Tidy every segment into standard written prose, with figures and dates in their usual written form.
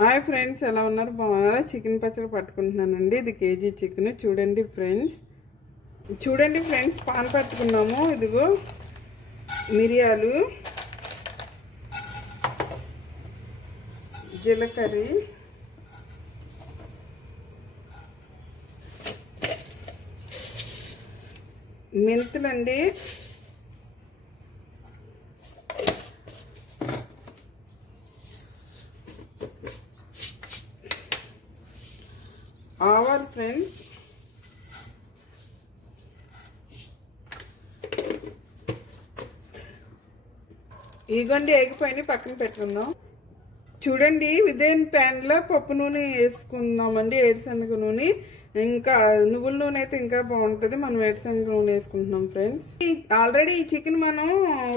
Hi friends, ఎలా ఉన్నారు? బాగున్నారా? చికెన్ పచ్చడి పట్టుకుంటున్నానండి. ఇది కేజీ చికెన్. చూడండి ఫ్రెండ్స్, పాన్ పట్టుకున్నాము. ఇదిగో మిరియాలు, జీలకర్ర, మెంతులండి, ఆవాలు ఫ్రెండ్స్, ఇగోండి ఎగిపోయి పక్కన పెట్టుకుందాం. చూడండి, ఇదే ప్యాన్లో పప్పు నూనె వేసుకుందామండి. వేరుశనగ నూనె, ఇంకా నువ్వుల నూనె అయితే ఇంకా బాగుంటుంది. మనం వేరుశనగ నూనె వేసుకుంటున్నాం ఫ్రెండ్స్. ఆల్రెడీ ఈ చికెన్ మనం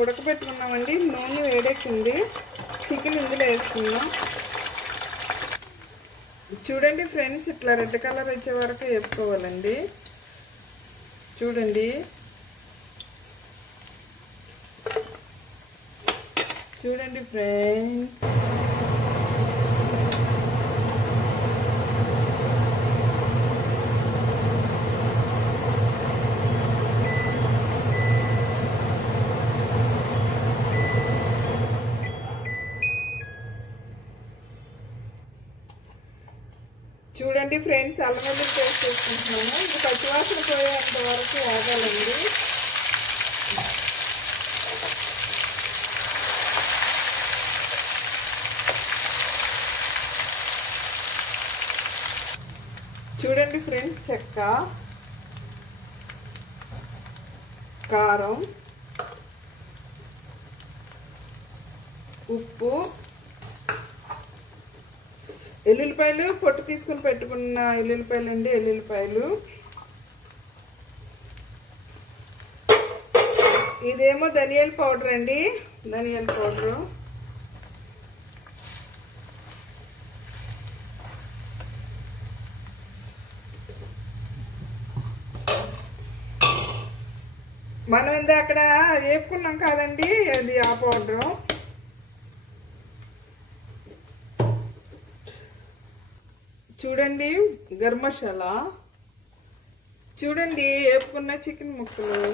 ఉడకబెట్టుకున్నామండి. నూనె వేడెక్కింది. చికెన్ ఇందులో వేసుకుందాం. చూడండి ఫ్రెండ్స్, ఇట్లా రెడ్ కలర్ వచ్చే వరకు వేసుకోవాలండి. చూడండి ఫ్రెండ్స్, అల్లం వెల్లుల్లి పేస్ట్ వేసుకుంటున్నాము. ఇది పచ్చివాసన పోయేంత వరకు ఆగాలండి. చూడండి ఫ్రెండ్స్, చెక్క, కారం, ఉప్పు, ఎల్లుల్లిపాయలు పొట్టు తీసుకుని పెట్టుకున్న ఎల్లుల్లిపాయలు అండి. ఎల్లుల్లిపాయలు, ఇదేమో ధనియాల పౌడర్ అండి. ధనియాల పౌడరు, మనం ఇందా అక్కడ వేపుకున్నాం కాదండి, అది ఆ పౌడరు. చూడండి గరం మసాలా, చూడండి వేపుకున్న చికెన్ ముక్కలు,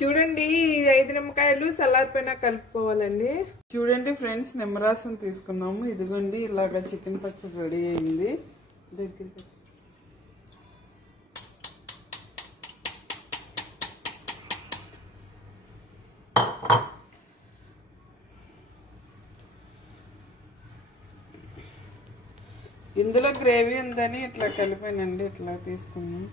చూడండి 5 నిమ్మకాయలు చల్లారిపోయినా కలుపుకోవాలండి. చూడండి ఫ్రెండ్స్, నిమ్మరసం తీసుకున్నాము. ఇదిగోండి ఇలాగ చికెన్ పచ్చడి రెడీ అయింది. దగ్గరికి ఇందులో గ్రేవీ ఉందని ఇట్లా కలిపానండి. ఇట్లా తీసుకున్నాం.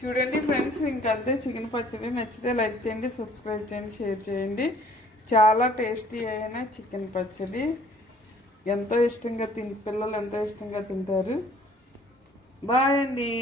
చూడండి ఫ్రెండ్స్, ఇంకంతే చికెన్ పచ్చడి. నచ్చితే లైక్ చేయండి, సబ్స్క్రైబ్ చేయండి, షేర్ చేయండి. చాలా టేస్టీ అయిన చికెన్ పచ్చడి. ఎంతో ఇష్టంగా పిల్లలు ఎంతో ఇష్టంగా తింటారు. బాయ్ అండి.